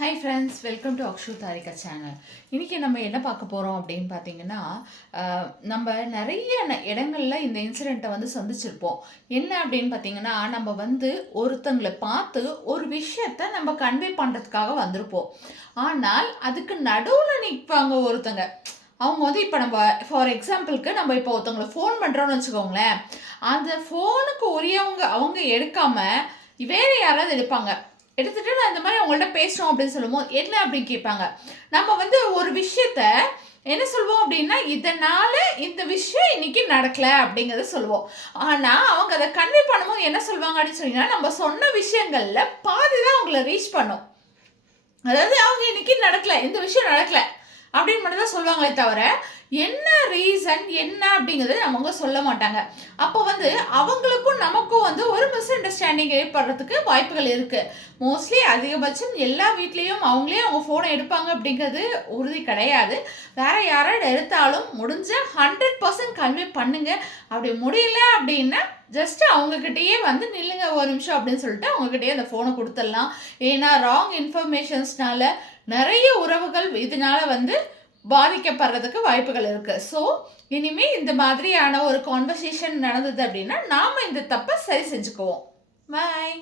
Hi friends, welcome to Akshu Tharika channel. இன்றைக்கி நம்ம என்ன பார்க்க போகிறோம் அப்படின்னு பார்த்தீங்கன்னா, நம்ம நிறைய இடங்களில் இந்த இன்சிடெண்ட்டை சந்திச்சிருப்போம். என்ன அப்படின்னு பார்த்தீங்கன்னா, நம்ம ஒருத்தங்களை பார்த்து ஒரு விஷயத்த நம்ம கன்வே பண்ணுறதுக்காக வந்திருப்போம். ஆனால் அதுக்கு நடுவில் நிற்பாங்க ஒருத்தங்க. அவங்க இப்போ நம்ம ஃபார் எக்ஸாம்பிளுக்கு நம்ம இப்போ ஒருத்தவங்களை ஃபோன் பண்ணுறோன்னு வச்சுக்கோங்களேன். அந்த ஃபோனுக்கு உரியவங்க அவங்க எடுக்காமல் வேறு யாராவது எடுப்பாங்க. எடுத்துகிட்டு நான் இந்த மாதிரி அவங்கள்ட்ட பேசுகிறோம் அப்படின்னு சொல்லும்போது என்ன அப்படின்னு கேட்பாங்க. நம்ம ஒரு விஷயத்த என்ன சொல்லுவோம் அப்படின்னா, இதனால் இந்த விஷயம் இன்னைக்கு நடக்கலை அப்படிங்கிறத சொல்லுவோம். ஆனால் அவங்க அதை கன்வே பண்ணும்போது என்ன சொல்லுவாங்க அப்படின்னு சொன்னீங்கன்னா, நம்ம சொன்ன விஷயங்களில் பாதி தான் அவங்கள ரீச் பண்ணும். அதாவது அவங்க இன்னைக்கு நடக்கலை, இந்த விஷயம் நடக்கலை அப்படின்னு மட்டும் தான் சொல்லுவாங்களே தவிர, என்ன ரீசன் என்ன அப்படிங்கிறது அவங்க சொல்ல மாட்டாங்க. அப்போ அவங்களுக்கும் நமக்கும் ஒரு மிஸ் அண்டர்ஸ்டாண்டிங் ஏற்படுறதுக்கு வாய்ப்புகள் இருக்குது. மோஸ்ட்லி அதிகபட்சம் எல்லா வீட்லேயும் அவங்களே அவங்க ஃபோனை எடுப்பாங்க அப்படிங்கிறது உறுதி கிடையாது. வேறு யாராவது எடுத்தாலும் முடிஞ்ச 100% கன்வே பண்ணுங்க. அப்படி முடியல அப்படின்னா ஜஸ்ட் அவங்கக்கிட்டேயே நில்லுங்க ஒரு நிமிஷம் அப்படின்னு சொல்லிட்டு அவங்கக்கிட்டேயே அந்த ஃபோனை கொடுத்துடலாம். ஏன்னா ராங் இன்ஃபர்மேஷன்ஸ்னால நிறைய உறவுகள் இதனால் பாதிக்கப்படுறதுக்கு வாய்ப்புகள் இருக்குது. ஸோ இனிமேல் இந்த மாதிரியான ஒரு கான்வர்சேஷன் நடந்தது அப்படின்னா நாம் இந்த தப்பை சரி செஞ்சுக்குவோம். பாய்.